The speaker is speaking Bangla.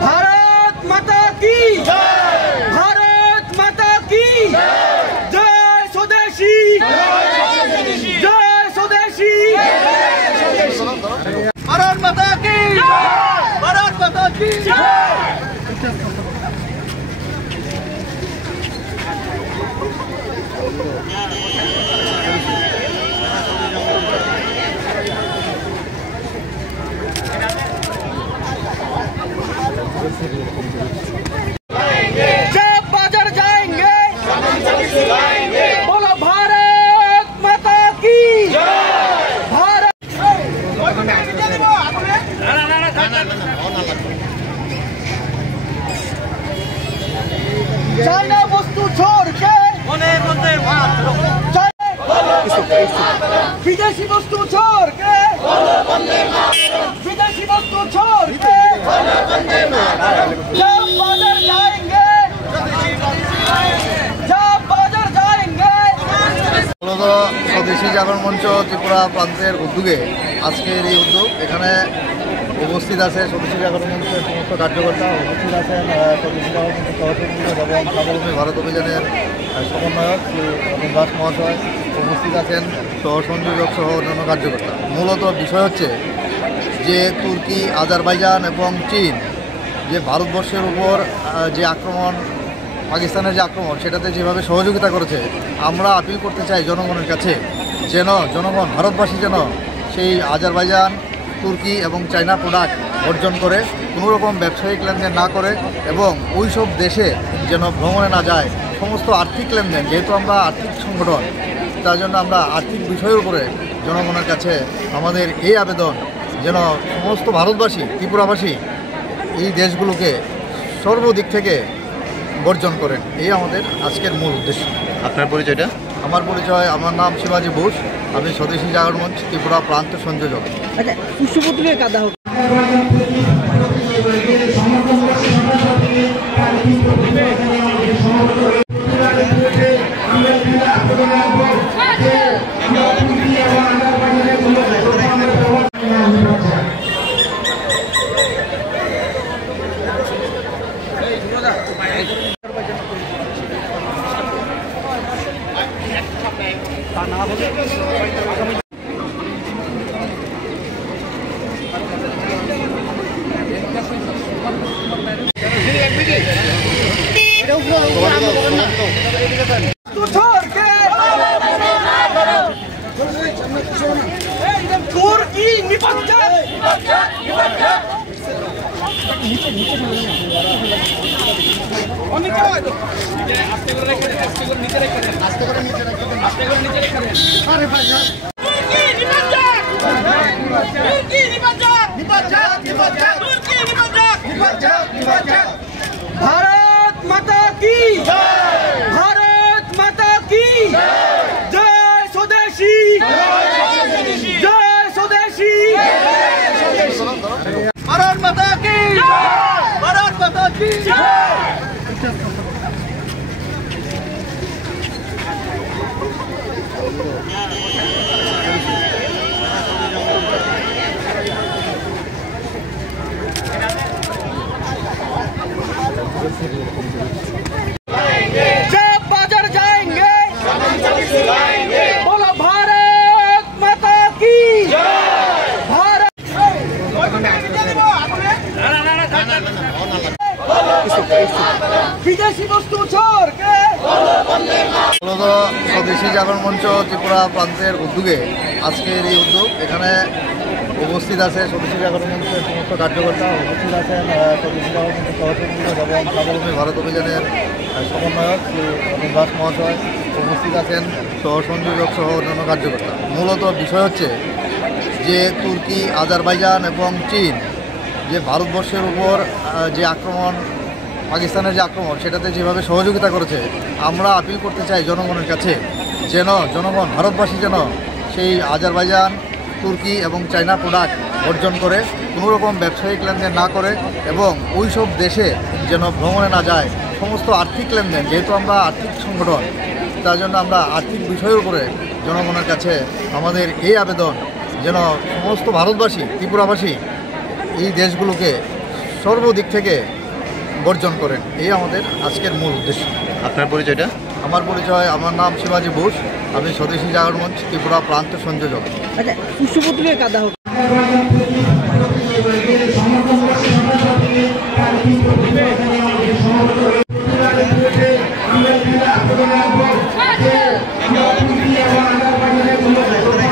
भारत माता की भारत माता की जय स्वदेशी जय स्वदेशी भारत माता की भारत माता की जब बाजार जाएंगे बोलो भारत माता की भारत चाइना वस्तु छोड़ के विदेशी वस्तु छोड़ के विदेशी वस्तु छोड़ के जब बाजार जाएंगे जब बाजार जाएंगे মূলত স্বদেশী জাগরণ মঞ্চ ত্রিপুরা প্রান্তের উদ্যোগে আজকের এই উদ্যোগ এখানে উপস্থিত আছে স্বদেশী জাগরণ মঞ্চের সমস্ত কার্যকর্তা উপস্থিত আছেন স্বদেশী জাগরণ মঞ্চের সহসভাপতি এবং স্বাবলম্বী ভারত অভিযানের সমন্বয়ক শ্রী অরুণ দাস মহাশয় উপস্থিত আছেন সহসংযোজক সহ অন্যান্য কার্যকর্তা। মূলত বিষয় হচ্ছে যে তুর্কি, আজারবাইজান এবং চীন যে ভারতবর্ষের উপর যে আক্রমণ, পাকিস্তানের যে আক্রমণ সেটাতে যেভাবে সহযোগিতা করেছে, আমরা আপিল করতে চাই জনগণের কাছে যেন জনগণ ভারতবাসী যেন সেই আজারবাইজান, তুর্কি এবং চায়না প্রোডাক্ট বর্জন করে কোনোরকম ব্যবসায়িক লেনদেন না করে এবং ওই সব দেশে যেন ভ্রমণে না যায়। সমস্ত আর্থিক লেনদেন, যেহেতু আমরা আর্থিক সংগঠন, তার জন্য আমরা আর্থিক বিষয়ের উপরে জনগণের কাছে আমাদের এই আবেদন যেন সমস্ত ভারতবাসী, ত্রিপুরাবাসী এই দেশগুলোকে সর্বদিক থেকে বর্জন করেন। এই আমাদের আজকের মূল উদ্দেশ্য। আপনার পরিচয়টা? আমার পরিচয়, আমার নাম শিবাজি বোস, আমি স্বদেশী জাগরণ মঞ্চ ত্রিপুরা প্রান্ত সংযোজক। আচ্ছা, পুষ্পপত্রিকা কাদা হোক भारत माता की भारत माता की जय स्वदेशी जय स्वदेशी भारत माता की भारत माता की जब बाजार जाएंगे बोलो भारत माता की भारत বিদেশি বস্তু সরকে মূলত স্বদেশী জাগরণ মঞ্চ ত্রিপুরা প্রান্তের উদ্যোগে আজকের এই উদ্যোগ। এখানে উপস্থিত আছে স্বদেশী জাগরণ মঞ্চের সমস্ত কার্যকর্তা, উপস্থিত আছেন স্বদেশী জাগরণ মঞ্চের সহসভাপতি এবং স্বাবলম্বী ভারত অভিযানের সমন্বয়ক শ্রী অনিল দাস মহাশয়, উপস্থিত আছেন সহসংযোজক সহ অন্যান্য কার্যকর্তা। মূলত বিষয় হচ্ছে যে তুর্কি, আজারবাইজান এবং চীন যে ভারতবর্ষের উপর যে আক্রমণ, পাকিস্তানের যে আক্রমণ, সেটাতে যেভাবে সহযোগিতা করেছে, আমরা আপিল করতে চাই জনগণের কাছে যেন জনগণ, ভারতবাসী যেন সেই আজারবাইজান, তুর্কি এবং চায়না প্রোডাক্ট বর্জন করে, কোনোরকম ব্যবসায়িক লেনদেন না করে এবং ওই সব দেশে যেন ভ্রমণে না যায়। সমস্ত আর্থিক লেনদেন, যেহেতু আমরা আর্থিক সংগঠন, তার জন্য আমরা আর্থিক বিষয়ের উপরে জনগণের কাছে আমাদের এই আবেদন যেন সমস্ত ভারতবাসী, ত্রিপুরাবাসী এই দেশগুলোকে সর্বদিক থেকে বর্জন করেন। এই আমাদের আজকের মূল উদ্দেশ্য। আপনার পরিচয়টা? আমার পরিচয়, আমার নাম শিবাজি বোস, আমি স্বদেশী জাগরণ মঞ্চ ত্রিপুরা প্রান্ত সংযোজক। আচ্ছা, পুষ্পপত্রিকা কাদা হোক।